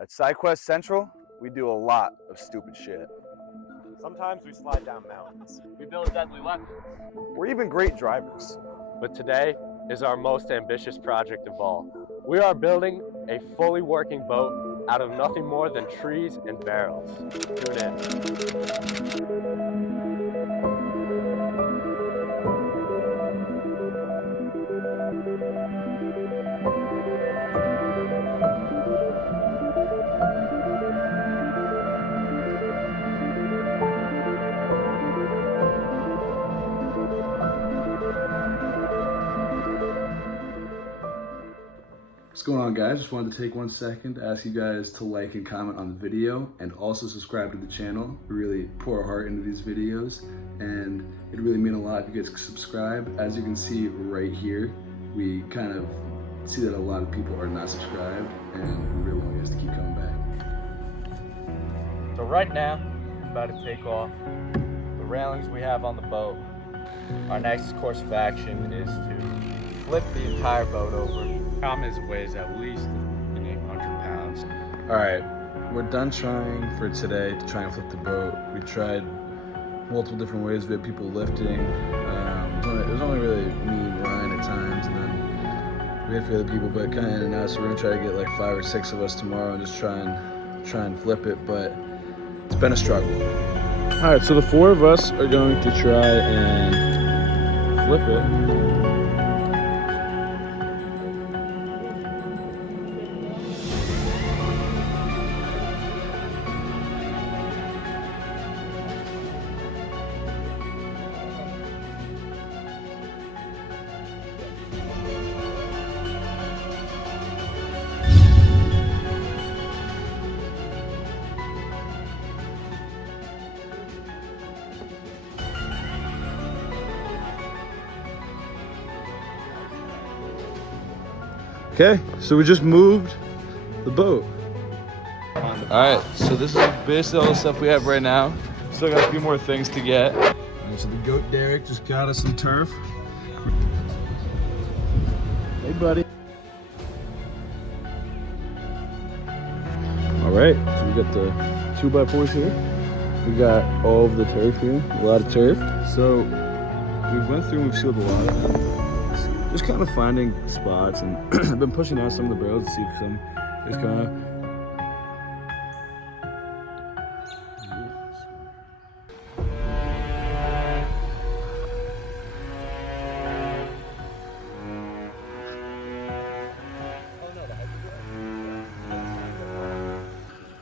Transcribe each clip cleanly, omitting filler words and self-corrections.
At Quest Centrl, we do a lot of stupid shit. Sometimes we slide down mountains. We build deadly weapons. We're even great drivers. But today is our most ambitious project of all. We are building a fully working boat out of nothing more than trees and barrels. Tune in. What's going on, guys? Just wanted to take 1 second to ask you guys to like and comment on the video and also subscribe to the channel. We really pour our heart into these videos and it'd really mean a lot if you guys could subscribe. As you can see right here, we kind of see that a lot of people are not subscribed and we really want you guys to keep coming back. So right now, I'm about to take off the railings we have on the boat. Our next course of action is to flip the entire boat over. Problem is it weighs at least 800 pounds. All right, we're done trying for today to try and flip the boat. We tried multiple different ways. We had people lifting. It was only really me and Ryan at times, and then we had a few other people, but kind of in and out. So we're gonna try to get like 5 or 6 of us tomorrow and just try and flip it. But it's been a struggle. All right, so the 4 of us are going to try and flip it. Okay, so we just moved the boat. All right, so this is basically all the stuff we have right now. Still got a few more things to get. All right, so the goat Derek just got us some turf. Hey, buddy. All right, so we got the 2x4s here. We got all of the turf here, a lot of turf. So we went through and we've sealed a lot of them. Just kind of finding spots, and I've been pushing out some of the barrels to see if some is kind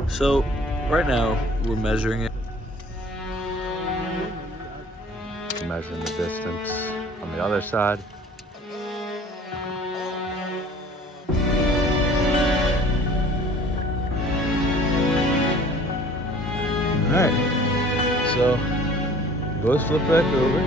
of. So right now we're measuring it. Measuring the distance on the other side. Alright, so both flip back over.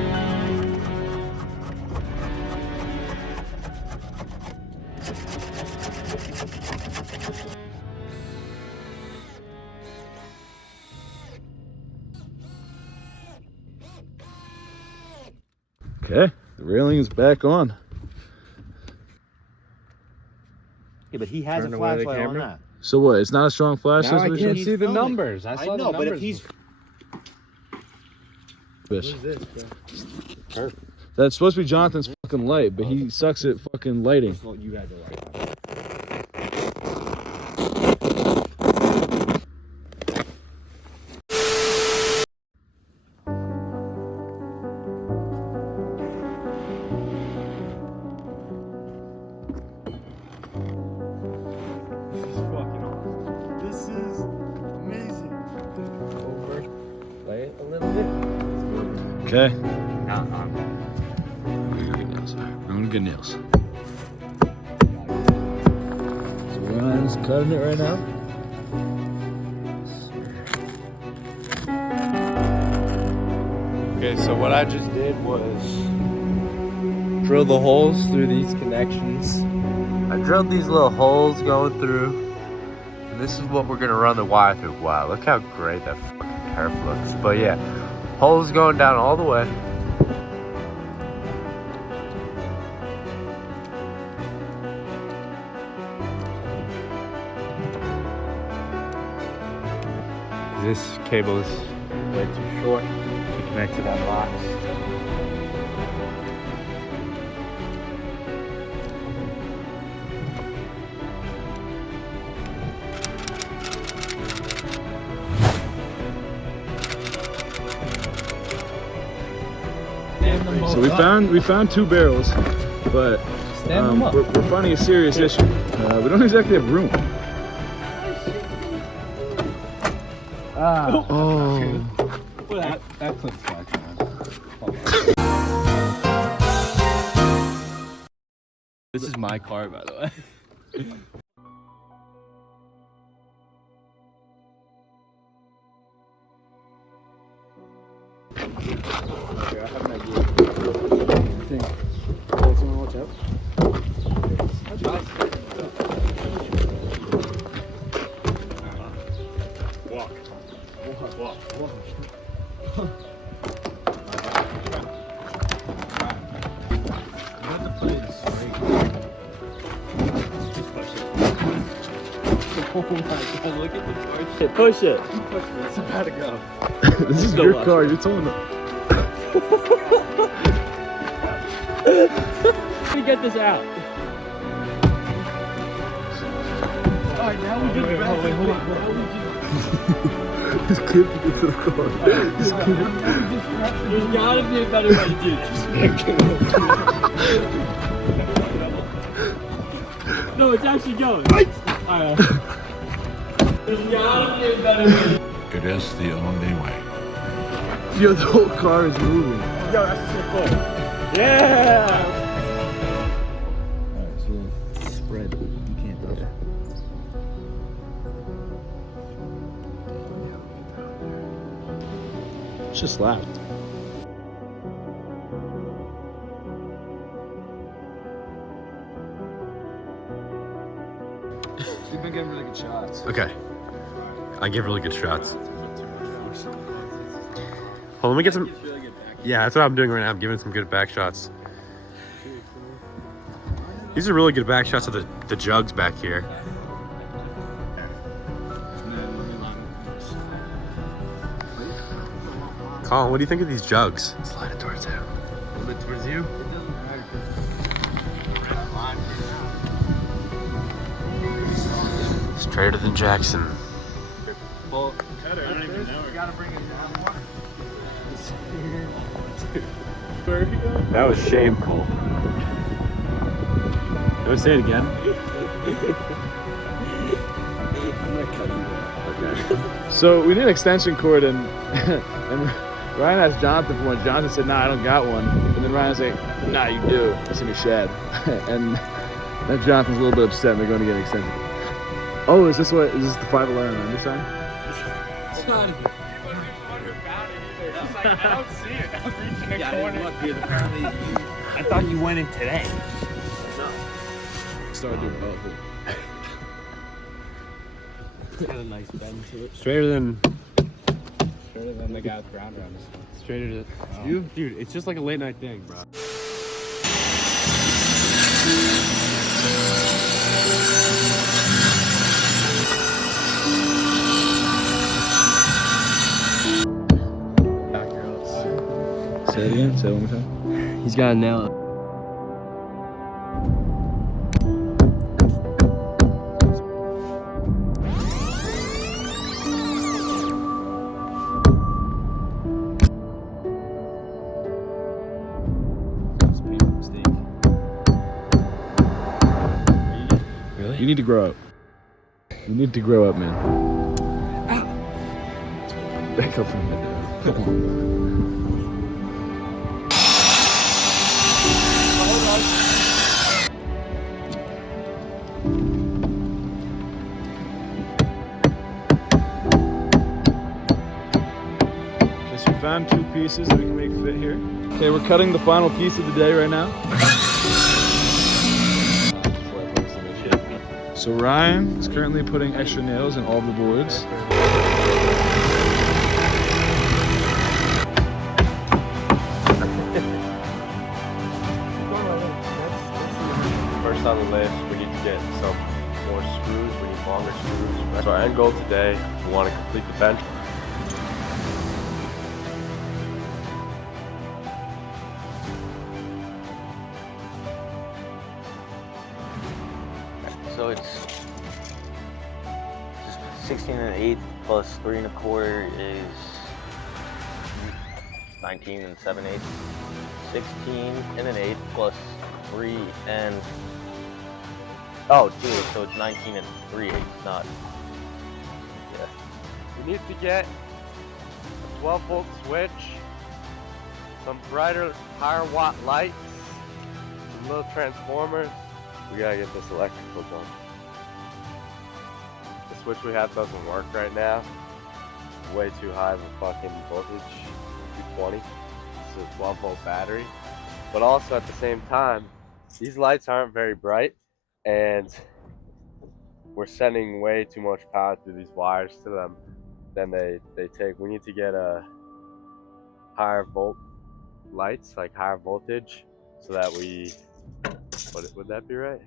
Okay, the railing is back on. Yeah, but he has a flashlight on that. So what? It's not a strong flash Now I resolution? can't see the numbers. I know, but if he's Fish. What is this, bro? That's supposed to be Jonathan's fucking light, but he sucks at fucking lighting. well, you guys are right. Okay. I'm Good nails. I'm gonna get nails. So Ryan's cutting it right now. Okay, so what I just did was drill the holes through these connections. I drilled these little holes going through, and this is what we're gonna run the wire through. Wow, look how great that fucking turf looks. But yeah, holes going down all the way. This cable is way too short to connect to that box. So we found 2 barrels, but we're finding a serious issue. We don't exactly have room. Oh. Well, that clips back on. This is my car, by the way. Okay, I have an idea. I think. Oh, someone watch out. Oh my god, look at the torch. Push it. It's about to go. This is your car, you're telling them. Let me get this out. Alright, now we just hold on. This kid can get to the car. This kid. There's gotta be a better way to do this. No, it's actually going. Alright. There's gotta be a better way. It is the only way. Yo, the whole car is moving. Yo, that's so cool. Yeah! Alright, so spread. You can't do that. It's just laughed. You've been getting really good shots. Okay. I give really good shots. Hold on, let me get some. Yeah, that's what I'm doing right now. I'm giving some good back shots. These are really good back shots of the jugs back here. Colin, what do you think of these jugs? Slide it towards you. A little bit towards you. Straighter than Jackson. Well, I don't even know. We gotta bring it down more. That was shameful. Can I say it again? So we need an extension cord and and Ryan asked Jonathan for one. Jonathan said, "Nah, I don't got one." And then Ryan was like, "Nah, you do. It's in your shed." And then Jonathan's a little bit upset and they're going to get an extension. Oh, is this the 511 on your side? It's not. I don't see it. I'm reaching a corner. Look, dude, apparently I thought you went in today. No. Started doing both. It's got a nice bend to it. Straighter than the guy with ground around his feet. straighter than you, dude. It's just like a late night thing, bro. Say it again. Say it one more time. He's got to nail it. Really? You need to grow up. You need to grow up, man. Back up from that. Come on. Okay, so we found 2 pieces that we can make fit here. Okay, we're cutting the final piece of the day right now. So Ryan is currently putting extra nails in all the boards. First on the list, we need to get some more screws. We need longer screws. So our end goal today, we want to complete the bench it's just 16 1/8 plus 3 1/4 is 19 7/8. 16 1/8 plus 3 and oh, 2, so it's 19 3/8, not. Yeah. We need to get a 12-volt switch, some brighter, higher watt lights, some little transformers. We gotta get this electrical done. The switch we have doesn't work right now. It's way too high of a fucking voltage, 220. It's a 12-volt battery. But also at the same time, these lights aren't very bright, and we're sending way too much power through these wires to them than they take. We need to get a higher volt lights, like higher voltage, so that we, would that be right?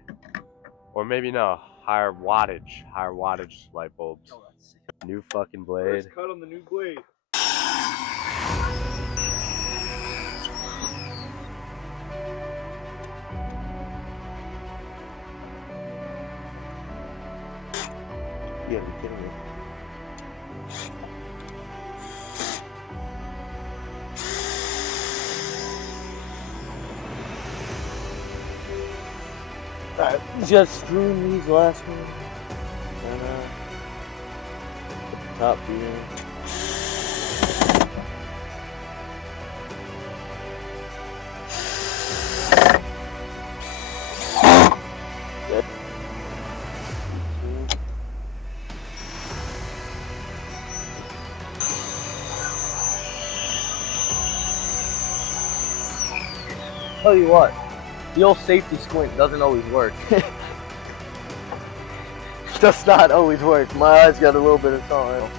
Or maybe no, higher wattage light bulbs. New fucking blade. First cut on the new blade. You gotta be kidding me. Alright, just screwing these last ones. And the top here. Good. Tell you what, the old safety squint doesn't always work. Does not always work. My eyes got a little bit of something.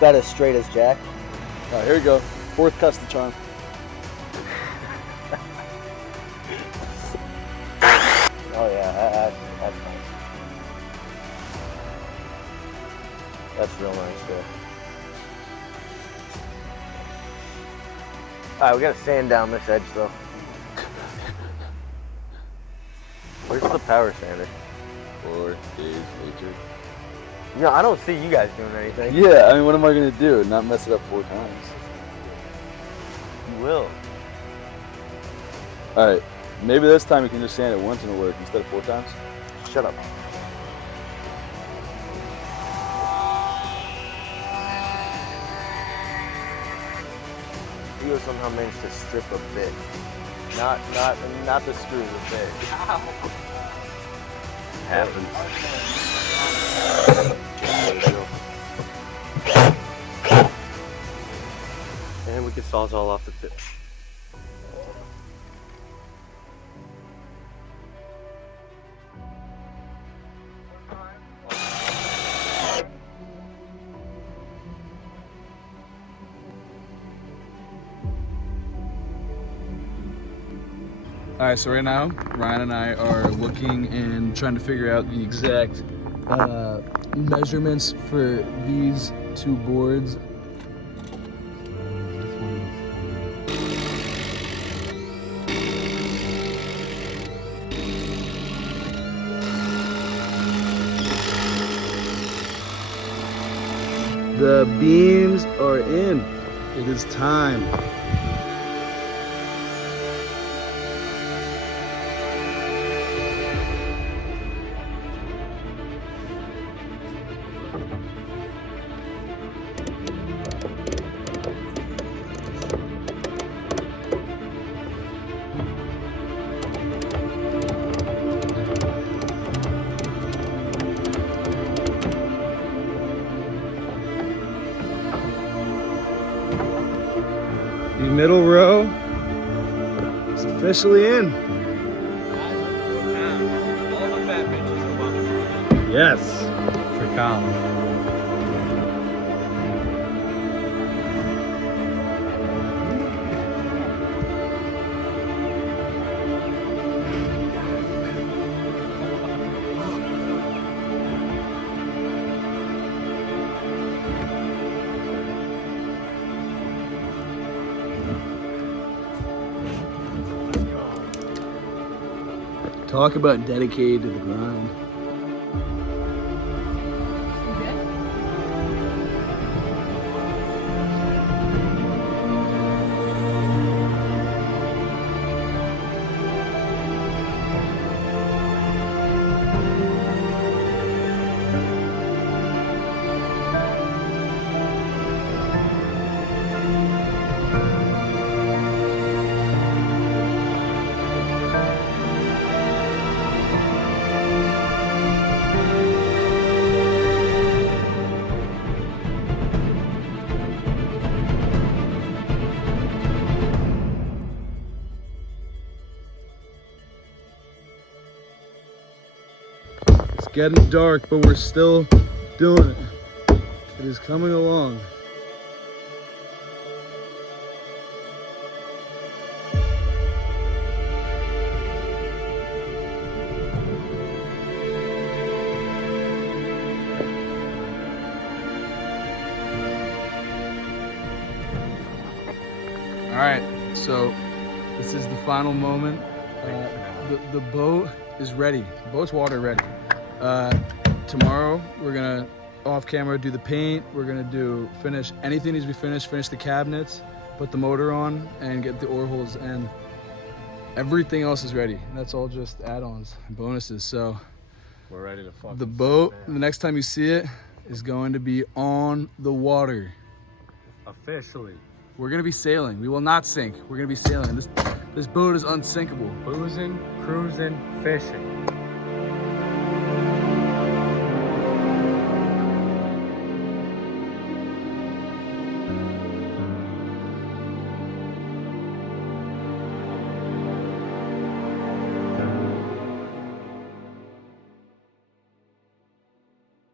Got as straight as Jack. All right, here we go. Fourth cut's the charm. Oh yeah, that's nice. That's real nice there. Alright, we gotta sand down this edge though. Where's the power sander? 4 days later. You know, I don't see you guys doing anything. Yeah, I mean, what am I gonna do? Not mess it up 4 times. You will. All right, maybe this time we can just sand it once and it'll work instead of 4 times. Shut up. You somehow managed to strip a bit. Not the screws, a bit. Happens. And we can sawzall off the tip. All right, so right now, Ryan and I are looking and trying to figure out the exact measurements for these 2 boards. The beams are in. It is time. The middle row is officially in. Yes. For Colin. Talk about dedicated to the grind. getting dark, but we're still doing it. It is coming along. All right, so this is the final moment. The boat is ready. The boat's water ready. Tomorrow we're gonna off camera do the paint. We're gonna finish anything needs to be finished. Finish the cabinets, put the motor on, and get the oar holes, and everything else is ready. That's all just add-ons and bonuses. So We're ready to fuck the boat, the next time you see it, is going to be on the water. officially. We're gonna be sailing. We will not sink. We're gonna be sailing. This boat is unsinkable. Boozing, cruising, fishing.